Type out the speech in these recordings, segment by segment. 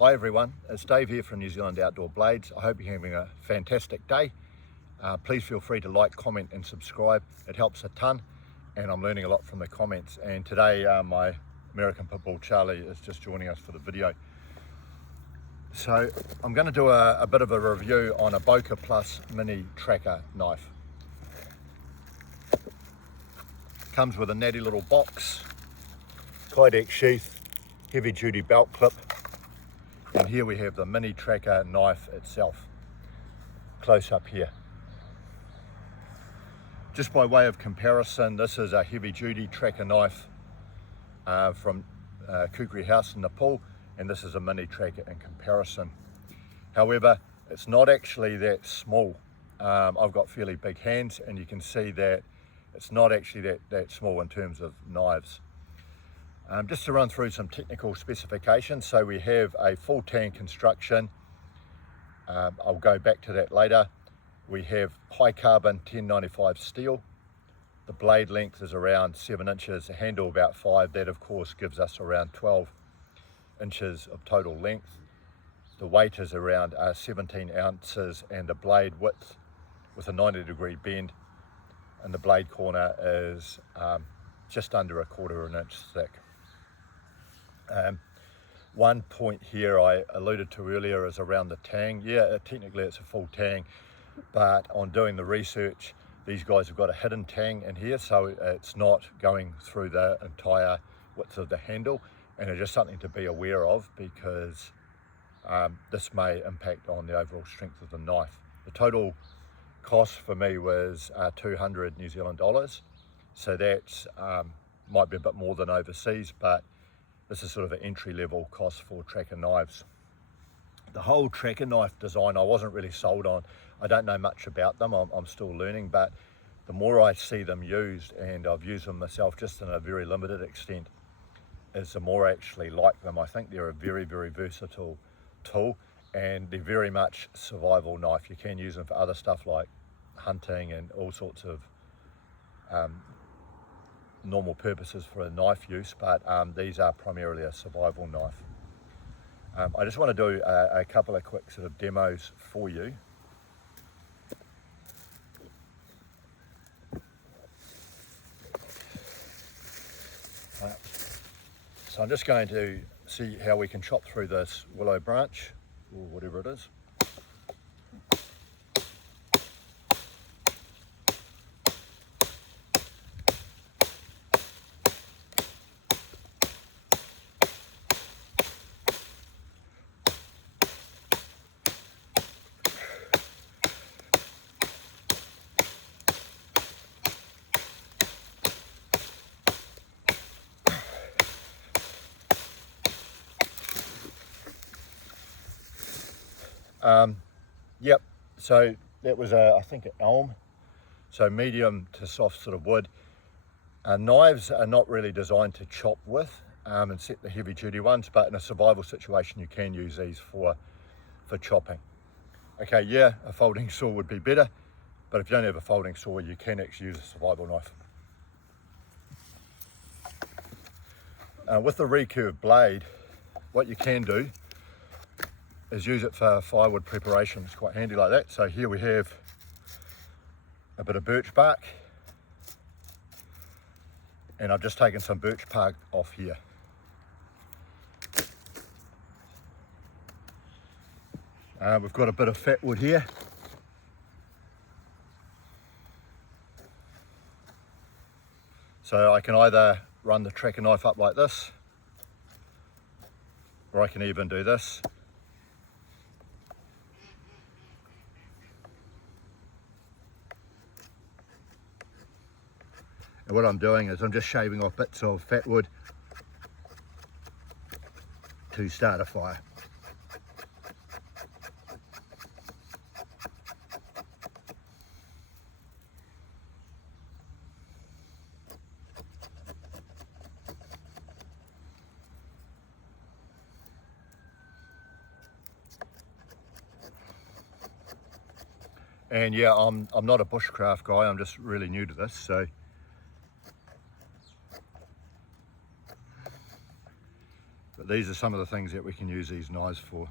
Hi everyone, it's Dave here from New Zealand Outdoor Blades. I hope you're having a fantastic day. Please feel free to like, comment and subscribe. It helps a ton and I'm learning a lot from the comments. And today my American Pit Bull Charlie is just joining us for the video. So I'm going to do a bit of a review on a Boker Plus Mini Tracker knife. Comes with a natty little box, Kydex sheath, heavy duty belt clip. And here we have the Mini Tracker knife itself, close up here. Just by way of comparison, this is a heavy duty tracker knife from Kukri House in Nepal, and this is a Mini Tracker in comparison. However, it's not actually that small. I've got fairly big hands and you can see that it's not actually that small in terms of knives. Just to run through some technical specifications, so we have a full tang construction. I'll go back to that later. We have high carbon 1095 steel. The blade length is around 7 inches, the handle about 5. That of course gives us around 12 inches of total length. The weight is around 17 ounces and the blade width with a 90-degree bend, and the blade corner is just under 1/4 inch thick. One point here I alluded to earlier is around the tang. Yeah, technically it's a full tang, but on doing the research, these guys have got a hidden tang in here, so it's not going through the entire width of the handle, and it's just something to be aware of because this may impact on the overall strength of the knife. The total cost for me was 200 New Zealand dollars, so that's might be a bit more than overseas, but this is sort of an entry-level cost for tracker knives. The whole tracker knife design I wasn't really sold on. I don't know much about them, I'm still learning, but the more I see them used, and I've used them myself just in a very limited extent, is the more I actually like them. I think they're a very, very versatile tool, and they're very much survival knife. You can use them for other stuff like hunting and all sorts of normal purposes for a knife use, but these are primarily a survival knife. I just want to do a couple of quick sort of demos for you. So I'm just going to see how we can chop through this willow branch or whatever it is. Yep, so that was I think an elm, so medium to soft sort of wood. Knives are not really designed to chop with, except the heavy duty ones, but in a survival situation you can use these for chopping. Okay, yeah, a folding saw would be better, but if you don't have a folding saw you can actually use a survival knife. With the recurve blade, what you can do is use it for firewood preparation. It's quite handy like that. So here we have a bit of birch bark, and I've just taken some birch bark off here. We've got a bit of fat wood here. So I can either run the tracker knife up like this, or I can even do this. And what I'm doing is I'm just shaving off bits of fat wood to start a fire. And yeah, I'm not a bushcraft guy, I'm just really new to this, so But these are some of the things that we can use these knives for.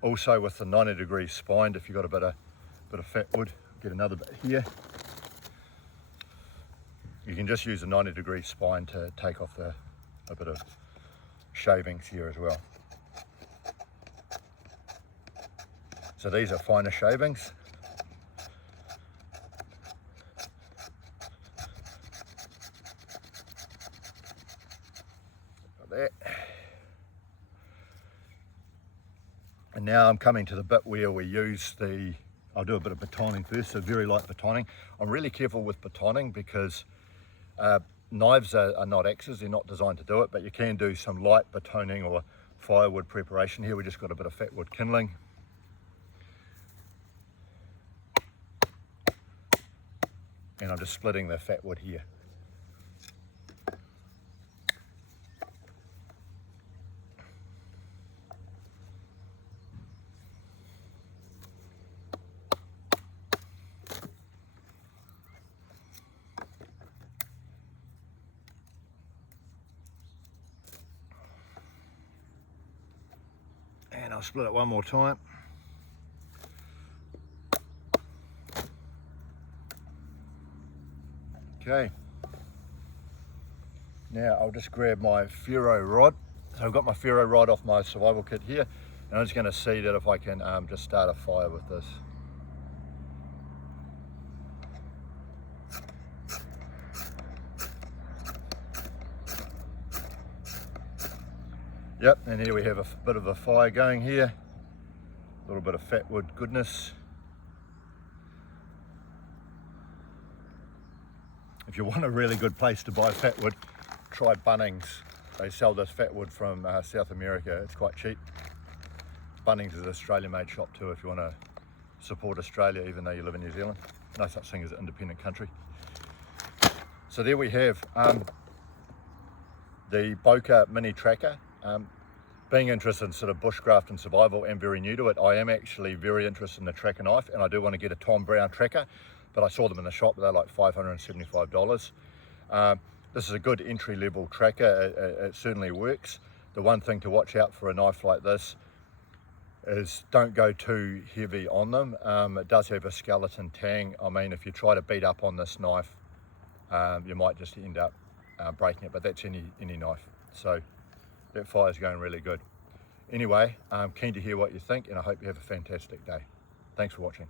Also with the 90-degree spine, if you've got a bit of fat wood, get another bit here. You can just use a 90-degree spine to take off a bit of shavings here as well. So these are finer shavings. Like that. And now I'm coming to the bit where we use I'll do a bit of batoning first, so very light batoning. I'm really careful with batoning because knives are not axes, they're not designed to do it, but you can do some light batoning or firewood preparation. Here we just got a bit of fat wood kindling. And I'm just splitting the fat wood here. And I'll split it one more time. Okay, now I'll just grab my ferro rod. So I've got my ferro rod off my survival kit here, and I'm just going to see that if I can just start a fire with this. Yep, and here we have a bit of a fire going here, a little bit of fat wood goodness. If you want a really good place to buy fat wood, try Bunnings. They sell this fat wood from South America. It's quite cheap. Bunnings is an Australian made shop too if you want to support Australia even though you live in New Zealand. No such thing as an independent country. So there we have the Boker Mini Tracker. Being interested in sort of bushcraft and survival and very new to it, I am actually very interested in the tracker knife, and I do want to get a Tom Brown tracker, but I saw them in the shop, they're like $575. This is a good entry-level tracker. It certainly works. The one thing to watch out for a knife like this is don't go too heavy on them. It does have a skeleton tang. I mean, if you try to beat up on this knife, you might just end up breaking it, but that's any knife. So that fire's going really good. Anyway, I'm keen to hear what you think, and I hope you have a fantastic day. Thanks for watching.